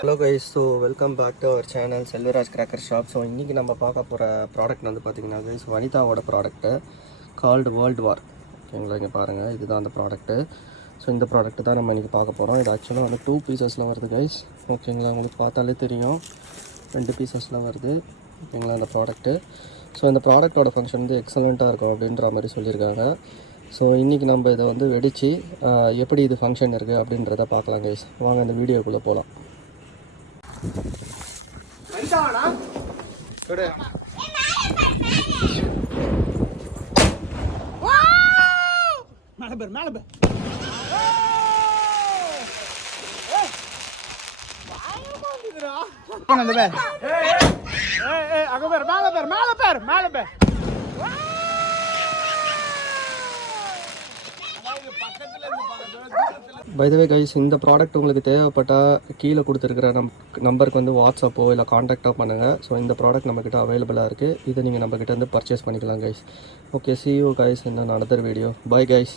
Hello guys, so welcome back to our channel Selvaraj cracker shop. So இன்றைக்கி நம்ம பார்க்க போகிற ப்ராடக்ட் வந்து பார்த்திங்கன்னா கைஸ் வனிதாவோட ப்ராடக்ட்டு கால்டு வேர்ல்டு வார். ஓகேங்களா, இங்கே பாருங்கள், இதுதான் அந்த ப்ராடக்ட்டு. ஸோ இந்த ப்ராடக்ட்டு தான் நம்ம இன்றைக்கி பார்க்க போகிறோம். இது ஆக்சுவலாக வந்து 2 பீசஸில் வருது கைஸ். ஓகேங்களா, உங்களுக்கு பார்த்தாலே தெரியும் 2 பீசஸில் வருது. ஓகேங்களா அந்த ப்ராடக்ட்டு. ஸோ இந்த ப்ராடக்டோட ஃபங்க்ஷன் வந்து எக்ஸலண்ட்டாக இருக்கும் அப்படின்ற மாதிரி சொல்லியிருக்காங்க. ஸோ இன்றைக்கி நம்ம இதை வந்து வெடித்து எப்படி இது ஃபங்க்ஷன் இருக்குது அப்படின்றத பார்க்கலாம் கைஸ். வாங்க இந்த வீடியோக்குள்ளே போகலாம். பை த வே கைஸ், இந்த ப்ராடக்ட் உங்களுக்கு தேவைப்பட்டால் கீழே கொடுத்துருக்கிற நம்பருக்கு வந்து வாட்ஸ்அப்போ இல்லை காண்டாக்டோ பண்ணுங்கள். ஸோ இந்த ப்ராடக்ட் நம்மக்கிட்ட அவைலபிளாக இருக்குது. இதை நீங்கள் நம்மக்கிட்ட வந்து பர்ச்சேஸ் பண்ணிக்கலாம் guys. Okay, see you guys in another video. Bye guys.